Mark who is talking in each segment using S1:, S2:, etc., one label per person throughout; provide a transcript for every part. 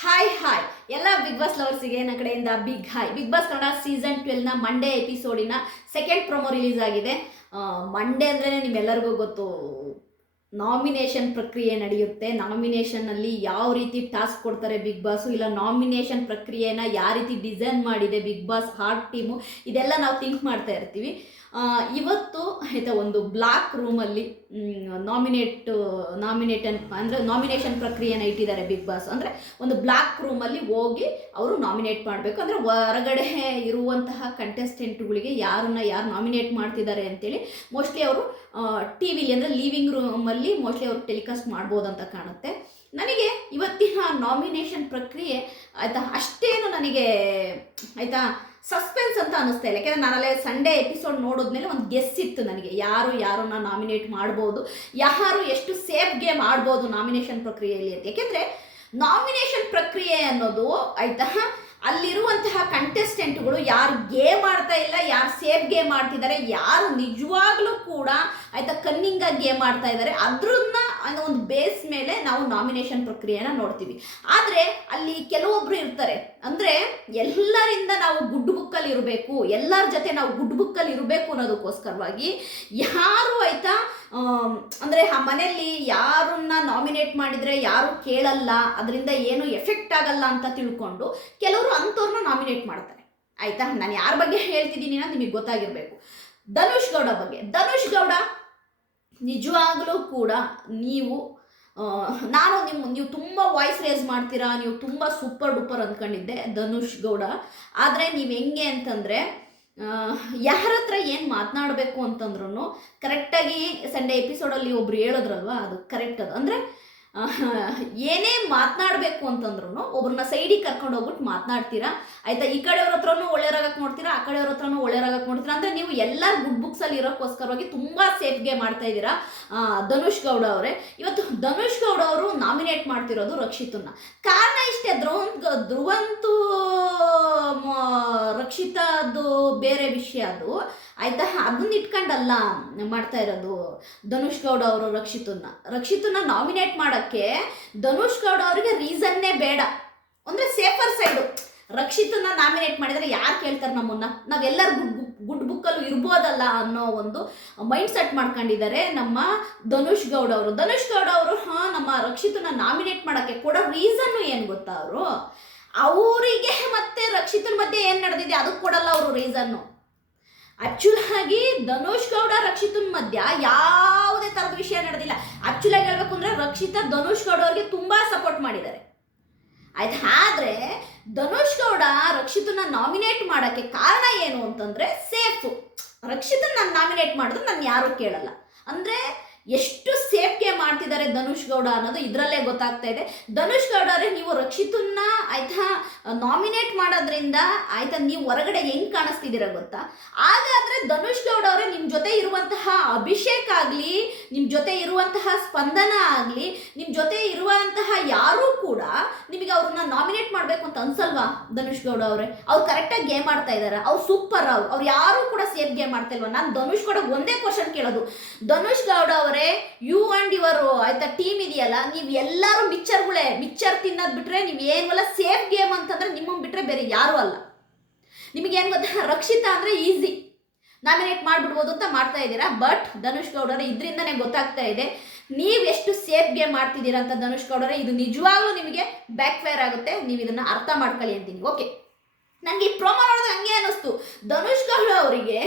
S1: Hi hi ಎಲ್ಲ big boss ಲವರ್ಸಿಗೆ ನನ್ನ ಕಡೆಯಿಂದ big hi big boss Kannada season ಟ್ವೆಲ್ನ Monday ಎಪಿಸೋಡಿನ ಸೆಕೆಂಡ್ ಪ್ರೊಮೋ ರಿಲೀಸ್ ಆಗಿದೆ. ಮಂಡೇ ಅಂದ್ರೆ ನಿಮ್ಮೆಲ್ಲರಿಗೂ ಗೊತ್ತು ನಾಮಿನೇಷನ್ ಪ್ರಕ್ರಿಯೆ ನಡೆಯುತ್ತೆ. ನಾಮಿನೇಷನ್ನಲ್ಲಿ ಯಾವ ರೀತಿ ಟಾಸ್ಕ್ ಕೊಡ್ತಾರೆ ಬಿಗ್ ಬಾಸು ಇಲ್ಲ ನಾಮಿನೇಷನ್ ಪ್ರಕ್ರಿಯೆನ ಯಾವ ರೀತಿ ಡಿಸೈನ್ ಮಾಡಿದೆ ಬಿಗ್ ಬಾಸ್ ಹಾರ್ಟ್ ಟೀಮು ಇದೆಲ್ಲ ನಾವು ಥಿಂಕ್ ಮಾಡ್ತಾ ಇರ್ತೀವಿ. ಇವತ್ತು, ಆಯ್ತಾ, ಒಂದು ಬ್ಲಾಕ್ ರೂಮಲ್ಲಿ ನಾಮಿನೇಟ್ ನಾಮಿನೇಟನ್ ಅಂದರೆ ನಾಮಿನೇಷನ್ ಪ್ರಕ್ರಿಯೆನ ಇಟ್ಟಿದ್ದಾರೆ ಬಿಗ್ ಬಾಸ್ ಅಂದರೆ ಒಂದು ಬ್ಲಾಕ್ ರೂಮಲ್ಲಿ ಹೋಗಿ ಅವರು ನಾಮಿನೇಟ್ ಮಾಡಬೇಕು. ಅಂದರೆ ಹೊರಗಡೆ ಇರುವಂತಹ ಕಂಟೆಸ್ಟೆಂಟ್ಗಳಿಗೆ ಯಾರನ್ನ ಯಾರು ನಾಮಿನೇಟ್ ಮಾಡ್ತಿದ್ದಾರೆ ಅಂತೇಳಿ ಮೋಸ್ಟ್ಲಿ ಅವರು ಟಿ ವಿಲಿ ಅಂದರೆ ಲಿವಿಂಗ್ ರೂಮಲ್ಲಿ ಮೋಸ್ಟ್ಲಿ ಅವರು ಟೆಲಿಕಾಸ್ಟ್ ಮಾಡ್ಬೋದು ಅಂತ ಕಾಣುತ್ತೆ. ನನಗೆ ಇವತ್ತಿನ ನಾಮಿನೇಷನ್ ಪ್ರಕ್ರಿಯೆ ಆಯಿತಾ, ಅಷ್ಟೇನು ನನಗೆ ಆಯಿತಾ ಸಸ್ಪೆನ್ಸ್ ಅಂತ ಅನಿಸ್ತಾ ಇಲ್ಲ. ಯಾಕೆಂದರೆ ನಾನಲ್ಲೇ ಸಂಡೇ ಎಪಿಸೋಡ್ ನೋಡಿದ್ಮೇಲೆ ಒಂದು ಗೆಸ್ ಇತ್ತು ನನಗೆ. ಯಾರು ಯಾರನ್ನ ನಾಮಿನೇಟ್ ಮಾಡ್ಬೋದು? ಯಾರು ಎಷ್ಟು ಸೇಫ್ ಗೇಮ್ ಆಡ್ಬೋದು ನಾಮಿನೇಷನ್ ಪ್ರಕ್ರಿಯೆಯಲ್ಲಿ ಅಂತ. ಯಾಕೆಂದರೆ ನಾಮಿನೇಷನ್ ಪ್ರಕ್ರಿಯೆ ಅನ್ನೋದು ಆಯ್ತಾ? ಅಲ್ಲಿರುವಂತಹ ಕಂಟೆಸ್ಟೆಂಟ್ಗಳು ಯಾರು ಗೇಮ್ ಆಡ್ತಾ ಇಲ್ಲ, ಯಾರು ಸೇಫ್ ಗೇಮ್ ಆಡ್ತಿದ್ದಾರೆ, ಯಾರು ನಿಜವಾಗ್ಲೂ ಕೂಡ ಆಯಿತಾ ಕನ್ನಿಂಗಾಗಿ ಗೇಮ್ ಆಡ್ತಾ ಇದ್ದಾರೆ, ಅದ್ರನ್ನ ಅನ್ನೋ ಒಂದು ಬೇಸ್ ಮೇಲೆ ನಾವು ನಾಮಿನೇಷನ್ ಪ್ರಕ್ರಿಯೆನ ನೋಡ್ತೀವಿ. ಆದರೆ ಅಲ್ಲಿ ಕೆಲವೊಬ್ರು ಇರ್ತಾರೆ. ಅಂದರೆ ಎಲ್ಲರಿಂದ ನಾವು ಗುಡ್ ಬುಕ್ಕಲ್ಲಿ ಇರಬೇಕು, ಎಲ್ಲರ ಜೊತೆ ನಾವು ಗುಡ್ ಬುಕ್ಕಲ್ಲಿ ಇರಬೇಕು ಅನ್ನೋದಕ್ಕೋಸ್ಕರವಾಗಿ ಯಾರು ಆಯ್ತಾ ಅಂದರೆ ಅಂದ್ರೆ ಆ ಮನೆಯಲ್ಲಿ ಯಾರನ್ನ ನಾಮಿನೇಟ್ ಮಾಡಿದ್ರೆ ಯಾರು ಕೇಳಲ್ಲ, ಅದರಿಂದ ಏನು ಎಫೆಕ್ಟ್ ಆಗಲ್ಲ ಅಂತ ತಿಳ್ಕೊಂಡು ಕೆಲವರು ಅಂಥವ್ರನ್ನ ನಾಮಿನೇಟ್ ಮಾಡ್ತಾರೆ. ಆಯ್ತಾ? ನಾನು ಯಾರ ಬಗ್ಗೆ ಹೇಳ್ತಿದ್ದೀನಿ ಅಂತ ನಿಮಗೆ ಗೊತ್ತಾಗಿರಬೇಕು. ಧನುಷ್ ಗೌಡ ಬಗ್ಗೆ. ಧನುಷ್ ಗೌಡ ನಿಜವಾಗ್ಲೂ ಕೂಡ ನೀವು ನಾನು ನಿಮ್ಮ, ನೀವು ತುಂಬ ವಾಯ್ಸ್ ರೇಸ್ ಮಾಡ್ತೀರಾ, ನೀವು ತುಂಬ ಸೂಪರ್ ಡೂಪರ್ ಅಂದ್ಕೊಂಡಿದ್ದೆ ಧನುಷ್ ಗೌಡ. ಆದರೆ ನೀವು ಹೆಂಗೆ ಅಂತಂದರೆ ಯಾರ ಹತ್ರ ಏನು ಮಾತನಾಡಬೇಕು ಅಂತಂದ್ರೂ ಕರೆಕ್ಟಾಗಿ ಸಂಡೇ ಎಪಿಸೋಡಲ್ಲಿ ಒಬ್ರು ಹೇಳಿದ್ರಲ್ವ, ಅದು ಕರೆಕ್ಟ್ ಅದು. ಅಂದರೆ ಏನೇ ಮಾತನಾಡಬೇಕು ಅಂತಂದ್ರೂ ಒಬ್ರನ್ನ ಸೈಡಿಗೆ ಕರ್ಕೊಂಡು ಹೋಗ್ಬಿಟ್ಟು ಮಾತನಾಡ್ತೀರಾ? ಆಯ್ತಾ, ಈ ಕಡೆಯವ್ರ ಹತ್ರನೂ ರಾಗಕ್ಕೆ ನೋಡ್ತೀರಾ, ಆ ಕಡೆಯವ್ರ ಹತ್ರನೂ ರಾಗಕ್ಕೆ ನೋಡ್ತೀರಾ? ಅಂದರೆ ನೀವು ಎಲ್ಲ ಗುಡ್ ಬುಕ್ಸಲ್ಲಿ ಇರೋಕ್ಕೋಸ್ಕರವಾಗಿ ತುಂಬ ಸೇಫ್ಗೆ ಮಾಡ್ತಾ ಇದ್ದೀರಾ ಧನುಷ್ ಗೌಡ ಅವರೇ. ಇವತ್ತು ಧನುಷ್ ಗೌಡ ಅವರು ನಾಮಿನೇಟ್ ಮಾಡ್ತಿರೋದು ರಕ್ಷಿತನ್ನ. ಕಾರಣ ಇಷ್ಟೇ ಧ್ರುವಂತ್ ಧ್ರುವಂತು ರಕ್ಷಿತಾದು ಬೇರೆ ವಿಷಯ ಅದು. ಆಯ್ತಾ? ಅದನ್ನ ಇಟ್ಕೊಂಡಲ್ಲ ಮಾಡ್ತಾ ಇರೋದು ಧನುಷ್ ಗೌಡ ಅವರು ರಕ್ಷಿತನ್ನ. ರಕ್ಷಿತನ್ನ ನಾಮಿನೇಟ್ ಮಾಡೋಕ್ಕೆ ಧನುಷ್ ಗೌಡ ಅವರಿಗೆ ರೀಸನ್ನೇ ಬೇಡ. ಅಂದರೆ ಸೇಫರ್ ಸೈಡು ರಕ್ಷಿತನ್ನ ನಾಮಿನೇಟ್ ಮಾಡಿದರೆ ಯಾರು ಕೇಳ್ತಾರೆ ನಮ್ಮನ್ನ? ನಾವೆಲ್ಲರೂ ಗುಡ್ ಗುಡ್ ಬುಕ್ಕಲ್ಲೂ ಇರ್ಬೋದಲ್ಲ ಅನ್ನೋ ಒಂದು ಮೈಂಡ್ ಸೆಟ್ ಮಾಡ್ಕೊಂಡಿದ್ದಾರೆ ನಮ್ಮ ಧನುಷ್ ಗೌಡ ಅವರು. ಧನುಷ್ ಗೌಡ ಅವರು, ಹಾಂ, ನಮ್ಮ ರಕ್ಷಿತನ ನಾಮಿನೇಟ್ ಮಾಡೋಕ್ಕೆ ಕೊಡೋ ರೀಸನ್ನು ಏನು ಗೊತ್ತಾ ಅವರು? ಅವರಿಗೆ ಮತ್ತೆ ರಕ್ಷಿತನ ಮಧ್ಯೆ ಏನು ನಡೆದಿದೆ? ಅದು ಕೊಡಲ್ಲ ಅವರು ರೀಸನ್ನು ಆಕ್ಚುಲ್ ಆಗಿ ಧನುಷ್ ಗೌಡ ರಕ್ಷಿತನ ಮಧ್ಯ ಯಾವುದೇ ಥರದ ವಿಷಯ ನಡೆದಿಲ್ಲ. ಆಕ್ಚುಲ್ ಆಗಿ ಹೇಳ್ಬೇಕು ಅಂದ್ರೆ ರಕ್ಷಿತಾ ಧನುಷ್ ಗೌಡ ಅವ್ರಿಗೆ ತುಂಬಾ ಸಪೋರ್ಟ್ ಮಾಡಿದ್ದಾರೆ. ಆಯ್ತು, ಆದ್ರೆ ಧನುಷ್ ಗೌಡ ರಕ್ಷಿತನ ನಾಮಿನೇಟ್ ಮಾಡೋಕ್ಕೆ ಕಾರಣ ಏನು ಅಂತಂದ್ರೆ ಸೇಫು ರಕ್ಷಿತನ ನಾನು ನಾಮಿನೇಟ್ ಮಾಡಿದ್ರೆ ನಾನು ಯಾರು ಕೇಳಲ್ಲ. ಅಂದ್ರೆ ಎಷ್ಟು ಸೇಫ್ಗೆ ಮಾಡ್ತಿದ್ದಾರೆ ಧನುಷ್ ಗೌಡ ಅನ್ನೋದು ಇದರಲ್ಲೇ ಗೊತ್ತಾಗ್ತಾ ಇದೆ. ಧನುಷ್ ಗೌಡ ಅವರೇ, ನೀವು ರಕ್ಷಿತನ್ನ ಆಯ್ತಾ ನಾಮಿನೇಟ್ ಮಾಡೋದ್ರಿಂದ ಆಯ್ತಾ, ನೀವು ಹೊರಗಡೆ ಹೆಂಗ್ ಕಾಣಿಸ್ತಿದ್ದೀರಾ ಗೊತ್ತಾ? ಹಾಗಾದ್ರೆ ಧನುಷ್ ಗೌಡ ಅವರೇ ನಿಮ್ಮ ಜೊತೆ ಇರುವಂತಹ ಅಭಿಷೇಕ್ ಆಗಲಿ ನಿಮ್ಮ ಜೊತೆ ಇರುವಂತಹ ಸ್ಪಂದನ ಆಗಲಿ ನಿಮ್ಮ ಜೊತೆ ಇರುವಂತಹ ಯಾರೂ ಕೂಡ ನಿಮಗೆ ಅವ್ರನ್ನ ನಾಮಿನೇಟ್ ಮಾಡಬೇಕು ಅಂತ ಅನ್ಸಲ್ವಾ ಧನುಷ್ ಗೌಡ ಅವರೇ? ಅವ್ರು ಕರೆಕ್ಟಾಗಿ ಗೇಮ್ ಆಡ್ತಾ ಇದ್ದಾರೆ ಅವ್ರು ಸೂಪರ್ ಅವ್ರು. ಅವ್ರು ಯಾರು ಕೂಡ ಸೇಫ್ ಗೇಮ್ ಮಾಡ್ತಾ ಇಲ್ವಾ ನಾನು ಧನುಷ್ ಗೌಡ ಒಂದೇ ಕ್ವಶನ್ ಕೇಳೋದು. ಧನುಷ್ ಗೌಡ ಅವರೇ ಯು ಅಂಡ್ ಯುವರ್ ಆಯ್ತಾ ಟೀಮ್ ಇದೆಯಲ್ಲ, ನೀವು ಎಲ್ಲರೂ ಮಿಚ್ಚರ್ಗಳೇ, ಮಿಚ್ಚರ್ ತಿನ್ನೋದು ಬಿಟ್ರೆ ನೀವು ಏನಲ್ಲ ಸೇಫ್ ಗೇಮ್ ಅಂತಂದ್ರೆ ನಿಮ್ಮ ಬಿಟ್ರೆ ಬೇರೆ ಯಾರು ಅಲ್ಲ. ನಿಮಗೇನು ಗೊತ್ತಾ? ರಕ್ಷಿತಾ ಅಂದರೆ ಈಸಿ ನಾಮಿನೇಟ್ ಮಾಡ್ಬಿಡ್ಬೋದು ಅಂತ ಮಾಡ್ತಾ ಇದ್ದೀರಾ? ಬಟ್ ಧನುಷ್ ಗೌಡರ ಇದರಿಂದನೇ ಗೊತ್ತಾಗ್ತಾ ಇದೆ. ನೀವು ಎಷ್ಟು ಸೇಫ್ ಮಾಡ್ತಿದ್ದೀರಾ ಅಂತ ಧನುಷ್ ಗೌಡರ, ಇದು ನಿಜವಾಗ್ಲೂ ನಿಮಗೆ ಬ್ಯಾಕ್ ಫೈರ್ ಆಗುತ್ತೆ. ನೀವು ಇದನ್ನು ಅರ್ಥ ಮಾಡ್ಕೊಳ್ಳಿ ಅಂತೀನಿ. ಓಕೆ ನನಗೆ ಈ ಪ್ರೊಮೋ ನೋಡಿದ್ರೆ ಹಂಗೆ ಅನ್ನಿಸ್ತು. ಧನುಷ್ ಗೌಡ ಅವರಿಗೆ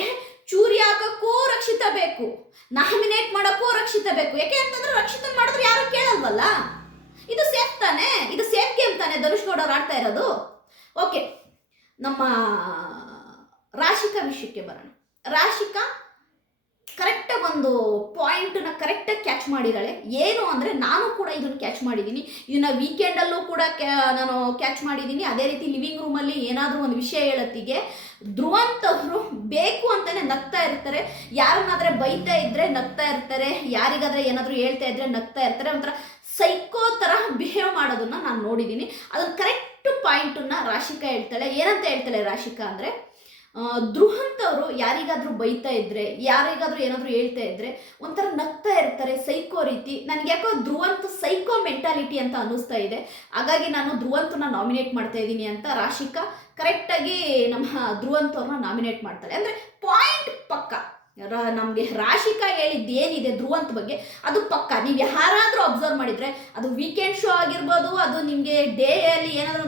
S1: ಚೂರಿ ಹಾಕೋಕ್ಕೂ ರಕ್ಷಿತ ಬೇಕು. ನಾಮಿನೇಟ್ ಮಾಡೋಕ್ಕೂ ರಕ್ಷಿತ ಬೇಕು. ಯಾಕೆ ಅಂತಂದ್ರೆ ರಕ್ಷಿತ ಮಾಡಿದ್ರೆ ಯಾರು ಕೇಳಲ್ವಲ್ಲ? ಇದು ಸೇಫ್ ತಾನೆ? ಇದು ಸೇಫ್ ಗೇಮ್ ತಾನೆ ಧನುಷ್ ಗೌಡ ಅವ್ರು ಆಡ್ತಾ ಇರೋದು? ಓಕೆ ನಮ್ಮ ರಾಶಿಕ ವಿಷಯಕ್ಕೆ ಬರೋಣ. ರಾಶಿಕಾ ಕರೆಕ್ಟಾಗಿ ಒಂದು ಪಾಯಿಂಟನ್ನ ಕರೆಕ್ಟಾಗಿ ಕ್ಯಾಚ್ ಮಾಡಿದಾಳೆ. ಏನು ಅಂದರೆ ನಾನು ಕೂಡ ಇದನ್ನು ಕ್ಯಾಚ್ ಮಾಡಿದ್ದೀನಿ ಇದನ್ನ ವೀಕೆಂಡಲ್ಲೂ ಕೂಡ ನಾನು ಕ್ಯಾಚ್ ಮಾಡಿದ್ದೀನಿ ಅದೇ ರೀತಿ ಲಿವಿಂಗ್ ರೂಮಲ್ಲಿ ಏನಾದರೂ ಒಂದು ವಿಷಯ ಹೇಳತ್ತಿಗೆ ಧ್ರುವಂತ್ ಅವರು ಬೇಕು ಅಂತಲೇ ನಗ್ತಾ ಇರ್ತಾರೆ. ಯಾರನ್ನಾದರೆ ಬೈತಾ ಇದ್ದರೆ ನಗ್ತಾ ಇರ್ತಾರೆ. ಯಾರಿಗಾದರೆ ಏನಾದರೂ ಹೇಳ್ತಾ ಇದ್ದರೆ ನಗ್ತಾ ಇರ್ತಾರೆ. ಒಂಥರ ಸೈಕೋ ಥರ ಬಿಹೇವ್ ಮಾಡೋದನ್ನ ನಾನು ನೋಡಿದ್ದೀನಿ ಅದನ್ನು ಕರೆಕ್ಟ್ ಪಾಯಿಂಟನ್ನು ರಾಶಿಕಾ ಹೇಳ್ತಾಳೆ. ಏನಂತ ಹೇಳ್ತಾಳೆ ರಾಶಿಕಾ ಅಂದರೆ ಆ, ಯಾರಿಗಾದರೂ ಬೈತಾ ಇದ್ರೆ ಯಾರಿಗಾದ್ರೂ ಏನಾದರೂ ಹೇಳ್ತಾ ಇದ್ರೆ ಒಂಥರ ನಗ್ತಾ ಇರ್ತಾರೆ ಸೈಕೋ ರೀತಿ. ನನಗೆ ಯಾಕೋ ಧ್ರುವಂತ ಸೈಕೋ ಮೆಂಟಾಲಿಟಿ ಅಂತ ಅನ್ನಿಸ್ತಾ ಇದೆ. ಹಾಗಾಗಿ ನಾನು ಧ್ರುವಂತನ ನಾಮಿನೇಟ್ ಮಾಡ್ತಾ ಇದ್ದೀನಿ ಅಂತ ರಾಶಿಕಾ ಕರೆಕ್ಟಾಗಿ ನಮ್ಮ ಧ್ರುವಂತವ್ರನ್ನ ನಾಮಿನೇಟ್ ಮಾಡ್ತಾರೆ ಅಂದರೆ ಪಾಯಿಂಟ್ ಪಕ್ಕ. ನಮಗೆ ರಾಶಿಕಾ ಹೇಳಿದ್ದು ಏನಿದೆ ಧ್ರುವಂತ ಬಗ್ಗೆ ಅದು ಪಕ್ಕ. ನೀವು ಯಾರಾದರೂ ಅಬ್ಸರ್ವ್ ಮಾಡಿದ್ರೆ ಅದು ವೀಕೆಂಡ್ ಶೋ ಆಗಿರ್ಬೋದು ಅದು ನಿಮಗೆ ಡೇ ಅಲ್ಲಿ ಏನಾದರೂ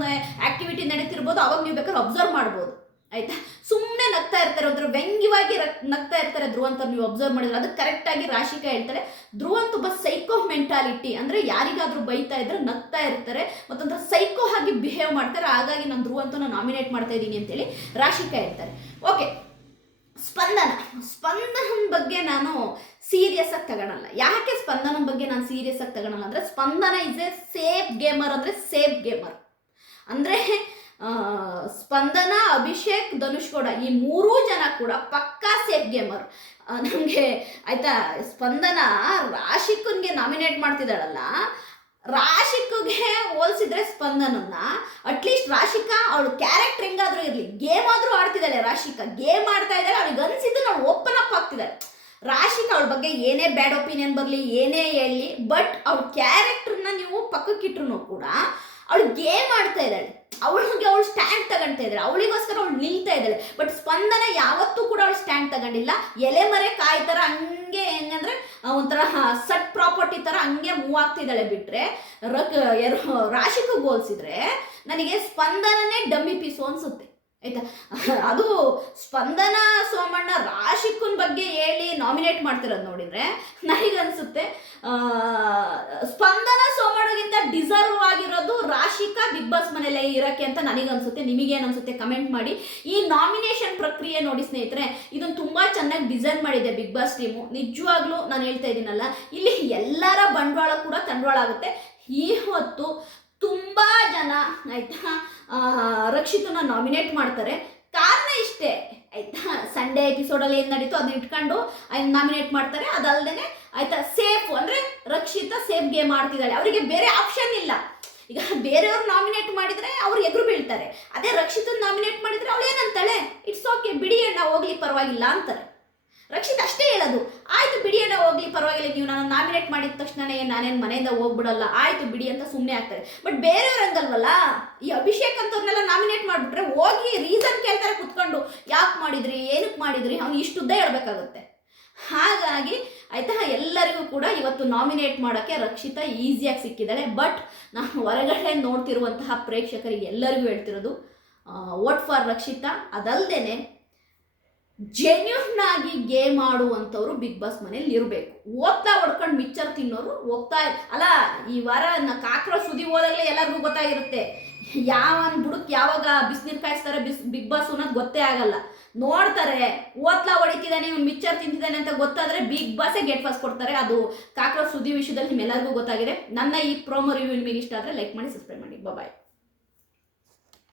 S1: ಆಕ್ಟಿವಿಟಿ ನಡೀತಿರ್ಬೋದು ಅವಾಗ ನೀವು ಬೇಕಾದ್ರೆ ಅಬ್ಸರ್ವ್ ಮಾಡ್ಬೋದು. ಆಯ್ತಾ? ಸುಮ್ಮನೆ ನಗ್ತಾ ಇರ್ತಾರೆ, ಒಂಥರ ವ್ಯಂಗ್ಯವಾಗಿ ನಗ್ತಾ ಇರ್ತಾರೆ ಧ್ರುವಂತ ನೀವು ಅಬ್ಸರ್ವ್ ಮಾಡಿದ್ರೆ. ಅದು ಕರೆಕ್ಟಾಗಿ ರಾಶಿಕಾ ಹೇಳ್ತಾರೆ. ಧ್ರುವಂತ ಒಬ್ಬ ಸೈಕೋ ಮೆಂಟಾಲಿಟಿ ಅಂದರೆ ಯಾರಿಗಾದರೂ ಬೈತಾ ಇದ್ರೆ ನಗ್ತಾ ಇರ್ತಾರೆ, ಮತ್ತೊಂಥರ ಸೈಕೋ ಆಗಿ ಬಿಹೇವ್ ಮಾಡ್ತಾರೆ. ಹಾಗಾಗಿ ನಾನು ಧ್ರುವಂತನ ನಾಮಿನೇಟ್ ಮಾಡ್ತಾ ಇದ್ದೀನಿ ಅಂತೇಳಿ ರಾಶಿಕಾ ಹೇಳ್ತಾರೆ. ಓಕೆ ಸ್ಪಂದನ. ಸ್ಪಂದನ ಬಗ್ಗೆ ನಾನು ಸೀರಿಯಸ್ ಆಗಿ ತಗೊಳಲ್ಲ. ಯಾಕೆ ಸ್ಪಂದನ ಬಗ್ಗೆ ನಾನು ಸೀರಿಯಸ್ ಆಗಿ ತಗೊಳಲ್ಲ ಅಂದರೆ Spandana is a safe gamer ಅಂದರೆ ಸೇಫ್ ಗೇಮರ್ ಅಂದರೆ ಸ್ಪಂದನ, ಅಭಿಷೇಕ್, ಧನುಷ್ ಈ ಮೂರೂ ಜನ ಕೂಡ ಪಕ್ಕಾ ಸೇಫ್ ಗೇಮರ್. ನಮಗೆ ಆಯ್ತಾ, ಸ್ಪಂದನ ರಾಶಿಕನ್ಗೆ ನಾಮಿನೇಟ್ ಮಾಡ್ತಿದ್ದಾಳಲ್ಲ, ರಾಶಿಕ್ಗೆ ಹೋಲಿಸಿದ್ರೆ ಸ್ಪಂದನನ್ನ ಅಟ್ಲೀಸ್ಟ್ ರಾಶಿಕಾ ಅವಳು ಕ್ಯಾರೆಕ್ಟರ್ ಹೆಂಗಾದ್ರೂ ಇರಲಿ, ಗೇಮ್ ಆದರೂ ಆಡ್ತಿದ್ದಾಳೆ ರಾಶಿಕಾ, ಗೇಮ್ ಆಡ್ತಾ ಇದ್ದಾಳೆ, ಅವಳಿಗೆ ಅನಿಸಿದ್ದು ನಾವು ಓಪನ್ ಅಪ್ ಆಗ್ತಿದ್ದಾಳೆ ರಾಶಿಕಾ ಅವಳ ಬಗ್ಗೆ ಏನೇ ಬ್ಯಾಡ್ ಒಪಿನಿಯನ್ ಬರಲಿ, ಏನೇ ಹೇಳಿ ಬಟ್ ಅವಳ ಕ್ಯಾರೆಕ್ಟರ್ನ ನೀವು ಪಕ್ಕಕ್ಕಿಟ್ರು ಕೂಡ, ಅವಳು ಗೇಮ್ ಆಡ್ತಾ ಇದ್ದಾಳೆ ಅವಳಿಗೆ ಅವಳು ಸ್ಟ್ಯಾಂಡ್ ತಗೊಂತಾ ಇದ್ದಾಳೆ ಅವಳಿಗೋಸ್ಕರ ಅವಳು ನಿಲ್ತಾ ಇದ್ದಾಳೆ. ಬಟ್ ಸ್ಪಂದನ ಯಾವತ್ತೂ ಕೂಡ ಅವಳು ಸ್ಟ್ಯಾಂಡ್ ತಗೊಂಡಿಲ್ಲ. ಎಲೆ ಮರೆ ಕಾಯಿ ಹಂಗೆ ಹೆಂಗಂದ್ರೆ ಒಂಥರ ಸಟ್ ಪ್ರಾಪರ್ಟಿ ತರ ಹಂಗೆ ಮೂವ್ ಆಗ್ತಿದ್ದಾಳೆ ಬಿಟ್ರೆ ರಾಶಿಗೂ ಹೋಲಿಸಿದ್ರೆ ನನಗೆ ಸ್ಪಂದನನೇ ಡಮ್ಮಿ ಪೀಸು ಅನ್ಸುತ್ತೆ. ಆಯ್ತಾ? ಅದು ಸ್ಪಂದನ ಸೋಮಣ್ಣ ರಾಶಿಕುನ್ ಬಗ್ಗೆ ಹೇಳಿ ನಾಮಿನೇಟ್ ಮಾಡ್ತಿರೋದು ನೋಡಿದ್ರೆ, ನನಗನ್ಸುತ್ತೆ ಸ್ಪಂದನ ಸೋಮಣ್ಣಗಿಂತ ಡಿಸರ್ವ್ ರಾಶಿಕಾ ಬಿಗ್ ಬಾಸ್ ಮನೆಯಲ್ಲೇ ಇರಕ್ಕೆ ಅಂತ ನನಗನ್ಸುತ್ತೆ ನಿಮಗೇನು ಅನ್ಸುತ್ತೆ ಕಮೆಂಟ್ ಮಾಡಿ. ಈ ನಾಮಿನೇಷನ್ ಪ್ರಕ್ರಿಯೆ ನೋಡಿ ಸ್ನೇಹಿತರೆ ಇದನ್ನು ತುಂಬ ಚೆನ್ನಾಗಿ ಡಿಸೈನ್ ಮಾಡಿದೆ ಬಿಗ್ ಬಾಸ್ ಟೀಮು. ನಿಜವಾಗ್ಲೂ ನಾನು ಹೇಳ್ತಾ ಇದ್ದೀನಲ್ಲ, ಇಲ್ಲಿ ಎಲ್ಲರ ಬಂಡವಾಳ ಕೂಡ ತಂಡವಾಳ ಆಗುತ್ತೆ. ಈ ಹೊತ್ತು ತುಂಬ ಜನ ಆಯ್ತಾ ರಕ್ಷಿತನ ನಾಮಿನೇಟ್ ಮಾಡ್ತಾರೆ. ಕಾರಣ ಇಷ್ಟೇ, ಆಯ್ತಾ ಸಂಡೇ ಎಪಿಸೋಡಲ್ಲಿ ಏನು ನಡೀತು ಅದನ್ನ ಇಟ್ಕೊಂಡು ನಾಮಿನೇಟ್ ಮಾಡ್ತಾರೆ. ಅದಲ್ಲದೆ ಆಯ್ತಾ ಸೇಫ್ ಅಂದರೆ ರಕ್ಷಿತ ಸೇಫ್ ಗೇಮ್ ಆಡ್ತಿದ್ದಾಳೆ. ಅವರಿಗೆ ಬೇರೆ ಆಪ್ಷನ್ ಇಲ್ಲ. ಈಗ ಬೇರೆಯವ್ರು ನಾಮಿನೇಟ್ ಮಾಡಿದ್ರೆ ಅವ್ರು ಎದುರು ಬೀಳ್ತಾರೆ. ಅದೇ ರಕ್ಷಿತನ ನಾಮಿನೇಟ್ ಮಾಡಿದ್ರೆ ಅವಳು ಏನಂತಾಳೆ? ಇಟ್ಸ್ ಓಕೆ ಬಿಡಿ ಅಣ್ಣ, ಹೋಗ್ಲಿ, ಪರವಾಗಿಲ್ಲ, ಅಂತಾರೆ. ರಕ್ಷಿತ್ ಅಷ್ಟೇ ಹೇಳೋದು, ಆಯ್ತು ಬಿಡಿ ಅಣ್ಣ, ಹೋಗ್ಲಿ, ಪರವಾಗಿಲ್ಲ, ನೀವು ನಾನು ನಾಮಿನೇಟ್ ಮಾಡಿದ ತಕ್ಷಣನೇ ನಾನೇನು ಮನೆಯಿಂದ ಹೋಗ್ಬಿಡಲ್ಲ, ಆಯ್ತು ಬಿಡಿ ಅಂತ ಸುಮ್ಮನೆ ಆಗ್ತಾರೆ. ಬಟ್ ಬೇರೆಯವ್ರು ಹಂಗಲ್ವಲ್ಲ, ಈ ಅಭಿಷೇಕ್ ಅಂತವ್ರನ್ನೆಲ್ಲ ನಾಮಿನೇಟ್ ಮಾಡಿಬಿಟ್ರೆ ಹೋಗಿ ರೀಸನ್ ಕೇಳ್ತಾರೆ ಕುತ್ಕೊಂಡು, ಯಾಕೆ ಮಾಡಿದ್ರಿ ಏನಕ್ಕೆ ಮಾಡಿದ್ರಿ? ಅವ್ನು ಇಷ್ಟುದ್ದ ಹೇಳ್ಬೇಕಾಗುತ್ತೆ. ಹಾಗಾಗಿ ಆಯ್ತಾ, ಎಲ್ಲರಿಗೂ ಕೂಡ ಇವತ್ತು ನಾಮಿನೇಟ್ ಮಾಡೋಕ್ಕೆ ರಕ್ಷಿತಾ ಈಸಿಯಾಗಿ ಸಿಕ್ಕಿದ್ದಾಳೆ. ಬಟ್ ನಾನು ಹೊರಗಡೆ ನೋಡ್ತಿರುವಂತಹ ಪ್ರೇಕ್ಷಕರಿಗೆ ಎಲ್ಲರಿಗೂ ಹೇಳ್ತಿರೋದು ವೋಟ್ ಫಾರ್ ರಕ್ಷಿತಾ. ಅದಲ್ಲದೆ ಜೆನ್ಯೂನ್ ಆಗಿ ಗೇಮ್ ಆಡುವಂಥವ್ರು ಬಿಗ್ ಬಾಸ್ ಮನೇಲಿ ಇರಬೇಕು. ಓದ್ತಾ ಹೊಡ್ಕೊಂಡು ಮಿಕ್ಚರ್ ತಿನ್ನೋರು ಹೋಗ್ತಾ ಅಲ್ಲ, ಈ ವಾರ ನ ಕಾಕ್ರೋ ಸುದಿ ಹೋದಾಗಲೇ ಎಲ್ಲರಿಗೂ ಗೊತ್ತಾಗಿರುತ್ತೆ. ಯಾವ ಬುಡಕ್ ಯಾವಾಗ ಬಿಸಿನೀರು ಕಾಯಿಸ್ತಾರೆ, ಬಿಸ್, ಬಿಗ್ ಬಾಸ್ ಅನ್ನೋದು ಗೊತ್ತೇ ಆಗಲ್ಲ. ನೋಡ್ತಾರೆ, ಓತ್ಲ ಹೊಡಿತಿದ್ದಾನೆ ಇವ್ನು ಮಿಚ್ಚರ್ ತಿಂತಿದ್ದಾನೆ ಅಂತ ಗೊತ್ತಾದ್ರೆ ಬಿಗ್ ಬಾಸೇ ಗೆಟ್ ಪಾಸ್ ಕೊಡ್ತಾರೆ. ಅದು ಕಾಕ್ರೋಚ್ ಸುದ್ದಿ ವಿಷಯದಲ್ಲಿ ನಿಮ್ಮೆಲ್ಲರಿಗೂ ಗೊತ್ತಾಗಿದೆ. ನನ್ನ ಈ ಪ್ರೋಮೋ ರಿವ್ಯೂ ನಿಮಗೆ ಇಷ್ಟ ಆದರೆ ಲೈಕ್ ಮಾಡಿ ಸಬ್ಸ್ಕ್ರೈಬ್ ಮಾಡಿ. ಬಾಯ್